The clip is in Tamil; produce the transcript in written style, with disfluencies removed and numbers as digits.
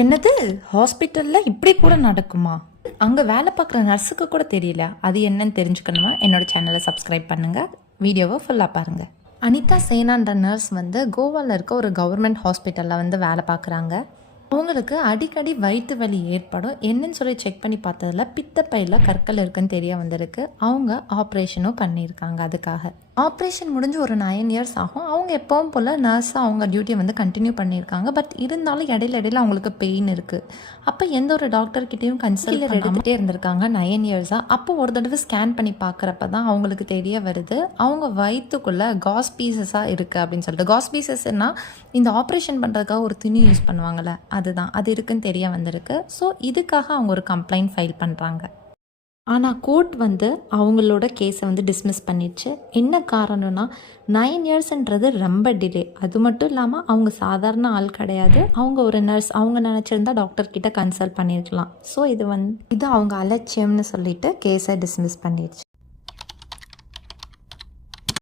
என்னது ஹாஸ்பிட்டலில் இப்படி கூட நடக்குமா? அங்கே வேலை பார்க்குற நர்ஸுக்கு கூட தெரியல. அது என்னன்னு தெரிஞ்சுக்கணுமா? என்னோட சேனலை சப்ஸ்கிரைப் பண்ணுங்கள், வீடியோவை ஃபுல்லாக பாருங்கள். அனிதா சேனான்ற நர்ஸ் கோவாவில் இருக்க ஒரு கவர்மெண்ட் ஹாஸ்பிட்டலில் வேலை பார்க்குறாங்க. அவங்களுக்கு அடிக்கடி வயிற்று வலி ஏற்படும். என்னன்னு சொல்லி செக் பண்ணி பார்த்ததில் பித்தப்பையில் கற்கள் இருக்குன்னு தெரிய வந்திருக்கு. அவங்க ஆப்ரேஷனும் பண்ணியிருக்காங்க. அதுக்காக ஆப்ரேஷன் முடிஞ்சு ஒரு 9 இயர்ஸ் ஆகும். அவங்க எப்பவும் போல் நர்ஸாக அவங்க டியூட்டியை கண்டினியூ பண்ணியிருக்காங்க. பட் இருந்தாலும் இடையில அவங்களுக்கு பெயின் இருக்குது. அப்போ எந்த ஒரு டாக்டர்கிட்டையும் கன்சல்ட் எடுத்துகிட்டே இருந்திருக்காங்க 9 இயர்ஸாக. அப்போ ஒரு தடவை ஸ்கேன் பண்ணி பார்க்குறப்ப தான் அவங்களுக்கு தெரிய வருது அவங்க வயிற்றுக்குள்ளே காஸ் பீசஸாக இருக்குது அப்படின்னு சொல்லிட்டு. காஸ் பீசஸ்னால் இந்த ஆப்ரேஷன் பண்ணுறதுக்காக ஒரு துணி யூஸ் பண்ணுவாங்கள்ல, அதுதான் அது இருக்குன்னு தெரிய வந்திருக்கு. ஸோ இதுக்காக அவங்க ஒரு கம்ப்ளைண்ட் ஃபைல் பண்ணுறாங்க. ஆனால் கோர்ட் அவங்களோட கேஸை டிஸ்மிஸ் பண்ணிடுச்சு. என்ன காரணம்னா 9 இயர்ஸ்ன்றது ரொம்ப டிலே. அது மட்டும் இல்லாமல் அவங்க சாதாரண ஆள் கிடையாது. அவங்க ஒரு நர்ஸ். அவங்க நினச்சிருந்தா டாக்டர்கிட்ட கன்சல்ட் பண்ணியிருக்கலாம். ஸோ இது அவங்க அலட்சியம்னு சொல்லிட்டு கேஸை டிஸ்மிஸ் பண்ணிடுச்சு.